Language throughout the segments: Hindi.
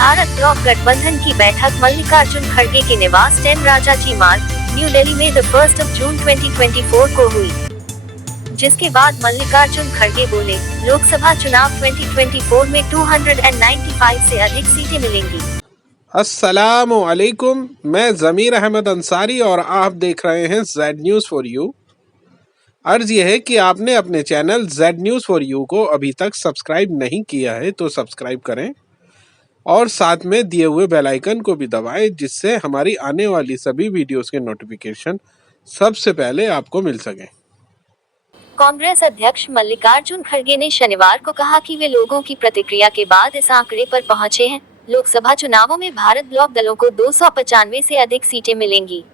भारत ब्लॉक गठबंधन की बैठक मल्लिकार्जुन खड़गे के निवास 10 राजाजी मार्ग, न्यू दिल्ली में 1 जून 2024 को हुई, जिसके बाद मल्लिकार्जुन खड़गे बोले, लोकसभा चुनाव 2024 में 295 से अधिक सीटें मिलेंगी। अस्सलामु अलैकुम, मैं ज़मीर अहमद अंसारी और आप देख रहे हैं जेड न्यूज़ फॉर यू। अर्ज़ यह है कि आपने अपने channel Z news for you को अभी तक सब्सक्राइब नहीं किया है तो सब्सक्राइब करें और साथ में दिए हुए बेल आइकन को भी दबाएं, जिससे हमारी आने वाली सभी वीडियोस के नोटिफिकेशन सबसे पहले आपको मिल सकें। कांग्रेस अध्यक्ष मल्लिकार्जुन खड़गे ने शनिवार को कहा कि वे लोगों की प्रतिक्रिया के बाद इस आंकड़े पर पहुंचे हैं। लोकसभा चुनावों में भारत ब्लॉक दलों को 295 से अधिक सीटें मिलेंगी।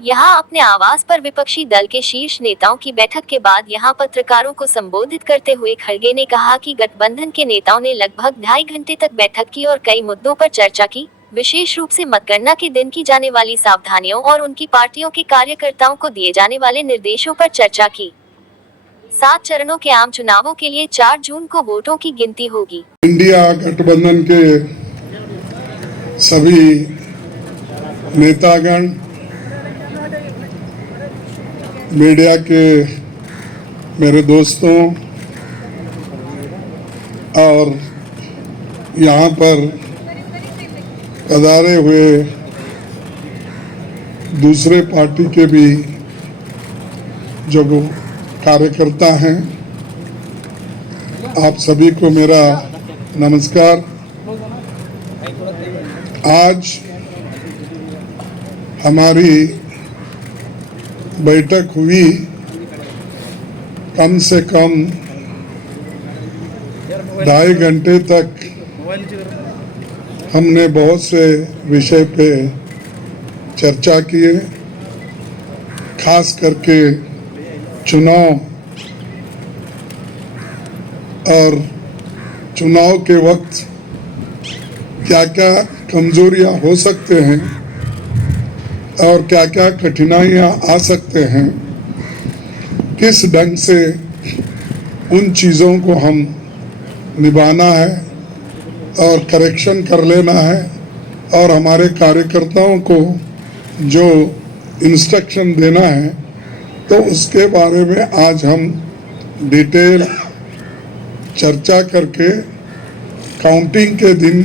यहां अपने आवास पर विपक्षी दल के शीर्ष नेताओं की बैठक के बाद यहां पत्रकारों को संबोधित करते हुए खड़गे ने कहा कि गठबंधन के नेताओं ने लगभग 2.5 घंटे तक बैठक की और कई मुद्दों पर चर्चा की, विशेष रूप से मतगणना के दिन की जाने वाली सावधानियों और उनकी पार्टियों के कार्यकर्ताओं को दिए जाने वाले निर्देशों पर चर्चा की। 7 चरणों के आम चुनावों के लिए 4 जून को वोटों की गिनती होगी। इंडिया गठबंधन के सभी नेतागण, मीडिया के मेरे दोस्तों और यहाँ पर पधारे हुए दूसरे पार्टी के भी जो कार्यकर्ता हैं, आप सभी को मेरा नमस्कार। आज हमारी बैठक हुई, कम से कम 2.5 घंटे तक हमने बहुत से विषय पे चर्चा किए, खास करके चुनाव और चुनाव के वक्त क्या क्या कमजोरियां हो सकते हैं और क्या क्या कठिनाइयां आ सकते हैं, किस ढंग से उन चीज़ों को हम निभाना है और करेक्शन कर लेना है और हमारे कार्यकर्ताओं को जो इंस्ट्रक्शन देना है, तो उसके बारे में आज हम डिटेल चर्चा करके काउंटिंग के दिन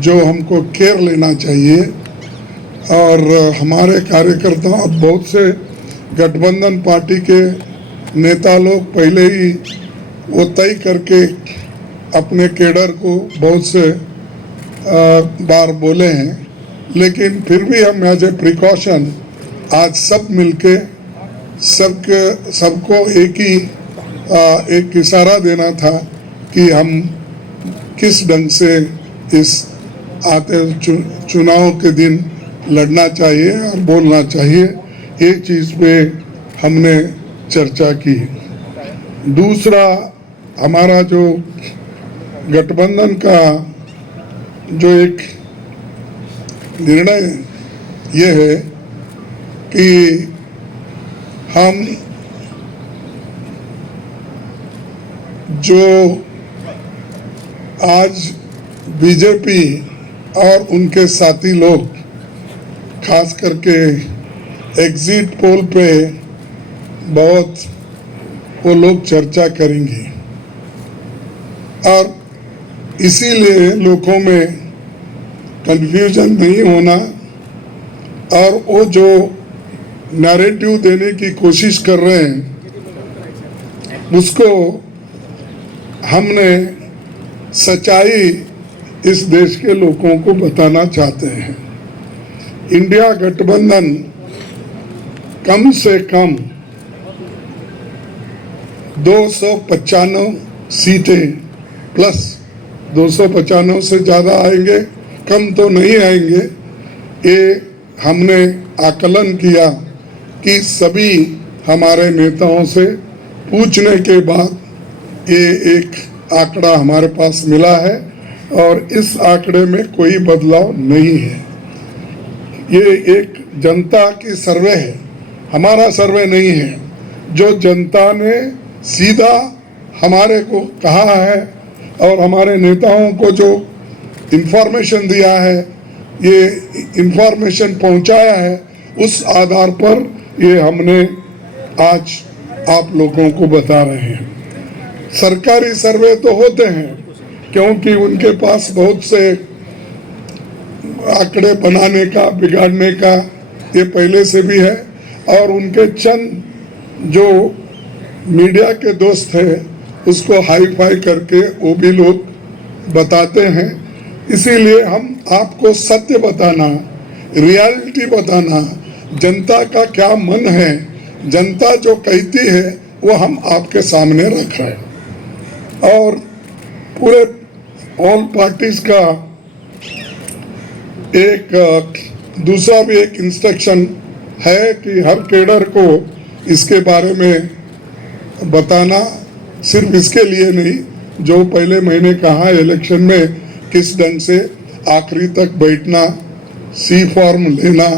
जो हमको केयर लेना चाहिए और हमारे कार्यकर्ता, अब बहुत से गठबंधन पार्टी के नेता लोग पहले ही वो तय करके अपने केडर को बहुत से बार बोले हैं, लेकिन फिर भी हम एज ए प्रिकॉशन आज सब मिलके सबको एक इशारा देना था कि हम किस ढंग से इस आते चुनाव के दिन लड़ना चाहिए और बोलना चाहिए। एक चीज़ पे हमने चर्चा की। दूसरा, हमारा जो गठबंधन का जो एक निर्णय ये है कि हम जो आज बीजेपी और उनके साथी लोग खास करके एग्जिट पोल पे बहुत वो लोग चर्चा करेंगे और इसीलिए लोगों में कंफ्यूजन नहीं होना और वो जो नैरेटिव देने की कोशिश कर रहे हैं उसको हमने सच्चाई इस देश के लोगों को बताना चाहते हैं। इंडिया गठबंधन कम से कम 295 सीटें प्लस 295 से ज़्यादा आएंगे, कम तो नहीं आएंगे। ये हमने आकलन किया कि सभी हमारे नेताओं से पूछने के बाद ये एक आंकड़ा हमारे पास मिला है और इस आंकड़े में कोई बदलाव नहीं है। ये एक जनता की सर्वे है, हमारा सर्वे नहीं है। जो जनता ने सीधा हमारे को कहा है और हमारे नेताओं को जो इंफॉर्मेशन दिया है, ये इंफॉर्मेशन पहुंचाया है, उस आधार पर ये हमने आज आप लोगों को बता रहे हैं। सरकारी सर्वे तो होते हैं क्योंकि उनके पास बहुत से आंकड़े बनाने का, बिगाड़ने का ये पहले से भी है, और उनके चंद जो मीडिया के दोस्त हैं उसको हाई फाई करके वो भी लोग बताते हैं। इसीलिए हम आपको सत्य बताना, रियलिटी बताना, जनता का क्या मन है, जनता जो कहती है वो हम आपके सामने रख रहे हैं। और पूरे ऑल पार्टीज का एक दूसरा भी एक इंस्ट्रक्शन है कि हर कैडर को इसके बारे में बताना, सिर्फ इसके लिए नहीं, जो पहले मैंने कहा इलेक्शन में किस ढंग से आखिरी तक बैठना, सी फॉर्म लेना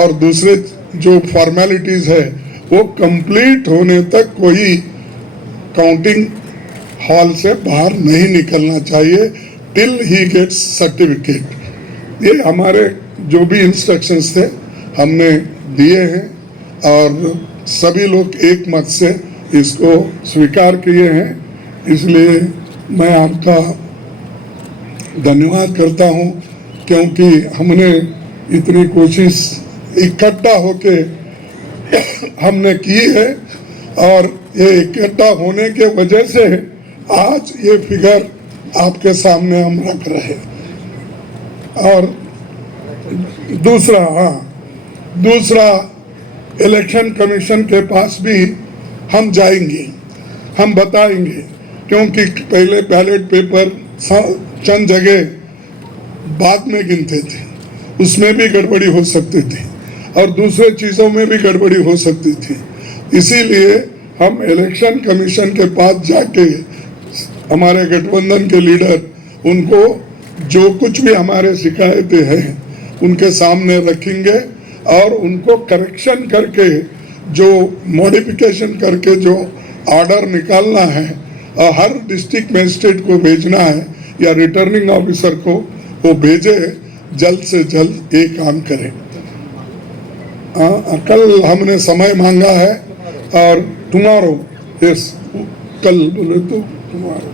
और दूसरे जो फॉर्मेलिटीज है वो कंप्लीट होने तक कोई काउंटिंग हॉल से बाहर नहीं निकलना चाहिए टिल ही गेट्स सर्टिफिकेट। ये हमारे जो भी इंस्ट्रक्शंस थे हमने दिए हैं और सभी लोग एक मत से इसको स्वीकार किए हैं। इसलिए मैं आपका धन्यवाद करता हूं क्योंकि हमने इतनी कोशिश इकट्ठा होके हमने की है और ये इकट्ठा होने के वजह से आज ये फिगर आपके सामने हम रख रहे हैं। और दूसरा इलेक्शन कमीशन के पास भी हम जाएंगे, हम बताएंगे, क्योंकि पहले बैलेट पेपर चंद जगह बाद में गिनते थे, उसमें भी गड़बड़ी हो सकती थी और दूसरे चीज़ों में भी गड़बड़ी हो सकती थी। इसीलिए हम इलेक्शन कमीशन के पास जाके हमारे गठबंधन के लीडर उनको जो कुछ भी हमारे शिकायतें हैं उनके सामने रखेंगे और उनको करेक्शन करके, जो मॉडिफिकेशन करके जो ऑर्डर निकालना है और हर डिस्ट्रिक्ट मजिस्ट्रेट को भेजना है या रिटर्निंग ऑफिसर को वो भेजे, जल्द से जल्द ये काम करें। कल हमने समय मांगा है और टुमारो, यस कल बोले तो टुमारो,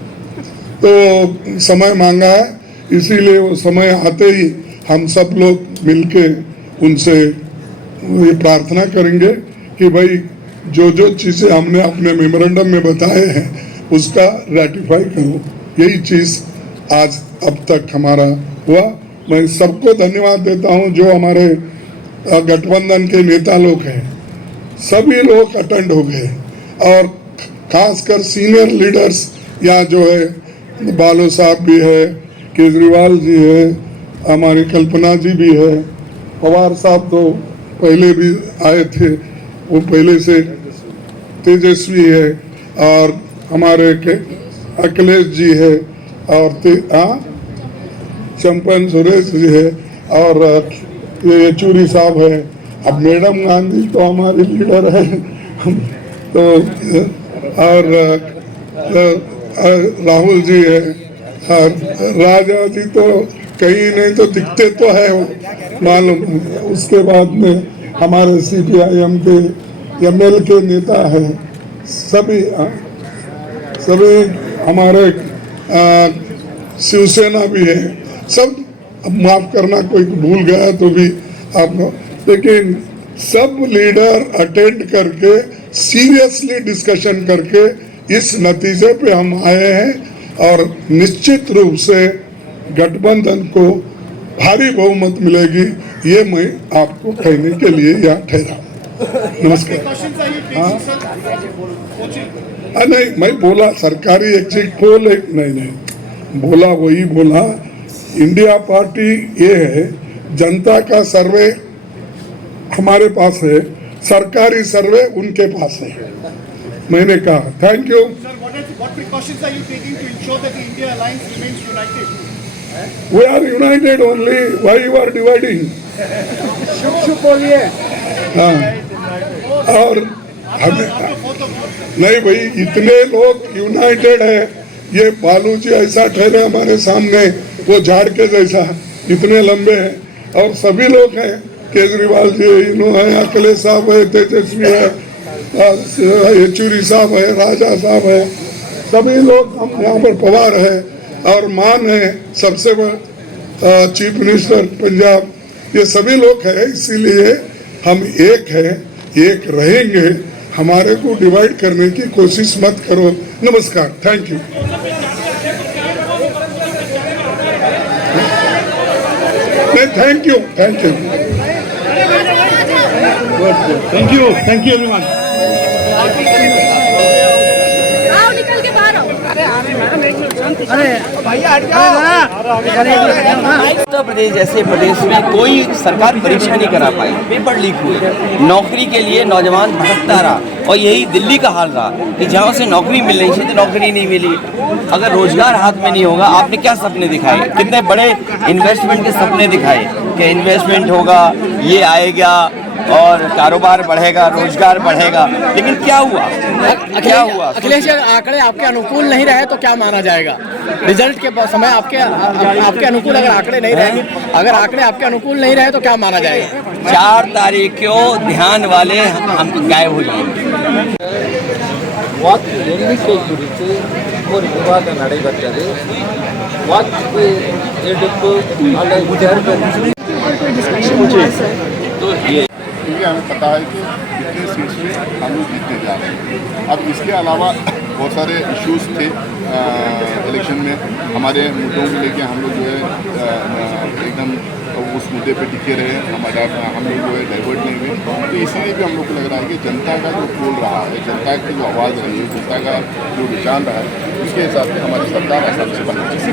तो समय मांगा है, इसीलिए वो समय आते ही हम सब लोग मिलके उनसे ये प्रार्थना करेंगे कि भाई जो जो चीज़ें हमने अपने मेमोरेंडम में बताए हैं उसका रेटिफाई करो। यही चीज़ आज अब तक हमारा हुआ। मैं सबको धन्यवाद देता हूं जो हमारे गठबंधन के नेता लोग हैं, सभी लोग अटेंड हो गए और खासकर सीनियर लीडर्स यहाँ जो है बालो साहब भी है, केजरीवाल जी है, हमारी कल्पना जी भी है, पवार साहब तो पहले भी आए थे, वो पहले से तेजस्वी है, और हमारे अखिलेश जी है और चंपन सुरेश जी है और ये येचूरी साहब है। अब मैडम गांधी तो हमारी लीडर है तो और राहुल जी है और राजा जी तो कहीं नहीं तो दिखते तो है मालूम। उसके बाद में हमारे CPIM के ML के नेता है, सभी हमारे शिवसेना भी है, सब माफ करना कोई भूल गया तो भी आप, लेकिन सब लीडर अटेंड करके सीरियसली डिस्कशन करके इस नतीजे पे हम आए हैं और निश्चित रूप से गठबंधन को भारी बहुमत मिलेगी, ये मैं आपको कहने के लिए यहाँ ठहरा। नमस्कार। नहीं, मैं बोला सरकारी एग्जिट पोल नहीं बोला, वही बोला इंडिया पार्टी ये है, जनता का सर्वे हमारे पास है, सरकारी सर्वे उनके पास है। मैंने कहा thank you. What precautions are you taking to ensure that the India alliance remains united? We are united only. Why you are dividing? शुभ बोलिए। और नहीं भाई, इतने लोग यूनाइटेड है, ये बालू जी ऐसा ठहरे हमारे सामने वो झाड़ के जैसा इतने लंबे हैं और सभी लोग हैं, केजरीवाल जी, इन्हों है, अखिलेश साहब है, तेजस्वी है, येचुरी साहब है, राजा साहब है, सभी लोग हम यहाँ पर पवार है और मान है सबसे चीफ मिनिस्टर पंजाब, ये सभी लोग हैं। इसीलिए हम एक है, एक रहेंगे। हमारे को डिवाइड करने की कोशिश मत करो। नमस्कार, थैंक यू। नहीं, thank you, thank you, thank you everyone. निकल के बाहर आओ। उत्तर प्रदेश जैसे प्रदेश में कोई सरकार परीक्षा नहीं करा पाई, पेपर लीक हुए, नौकरी के लिए नौजवान भटकता रहा और यही दिल्ली का हाल रहा कि जहाँ से नौकरी मिल रही थी तो नौकरी नहीं मिली। अगर रोजगार हाथ में नहीं होगा, आपने क्या सपने दिखाए, कितने बड़े इन्वेस्टमेंट के सपने दिखाए कि इन्वेस्टमेंट होगा, ये आएगा और कारोबार बढ़ेगा, रोजगार बढ़ेगा, लेकिन क्या हुआ? क्या हुआ? अखिलेश जी, आंकड़े आपके अनुकूल नहीं रहे तो क्या माना जाएगा? रिजल्ट के समय आपके अनुकूल अगर आंकड़े नहीं रहे, अगर आंकड़े आपके अनुकूल नहीं रहे तो क्या माना जाएगा? 4 तारीख को ध्यान वाले हम गायब हो जाएंगे। வாக்கு எண்ணிக்கை குறித்து ஒரு விவாதம் நடைபெற்றது. வாக்கு எடுப்பு அல்லது தேர்தல் तो ये क्योंकि हमें पता है कि कितने सीट्स में हम लोग जीतने जा रहे हैं। अब इसके अलावा बहुत सारे इश्यूज थे इलेक्शन में, हमारे मुद्दों को लेके हम लोग जो है एकदम उस मुद्दे पे टिके रहे, हम लोग जो है डाइवर्ट नहीं हुए। तो इसीलिए भी हम लोग को लग रहा है कि जनता का जो बोल रहा है, जनता की जो आवाज़ रही है, जनता का जो विचार रहा है, उसके हिसाब से हमारी सरकार आसानी से बनना चाहिए।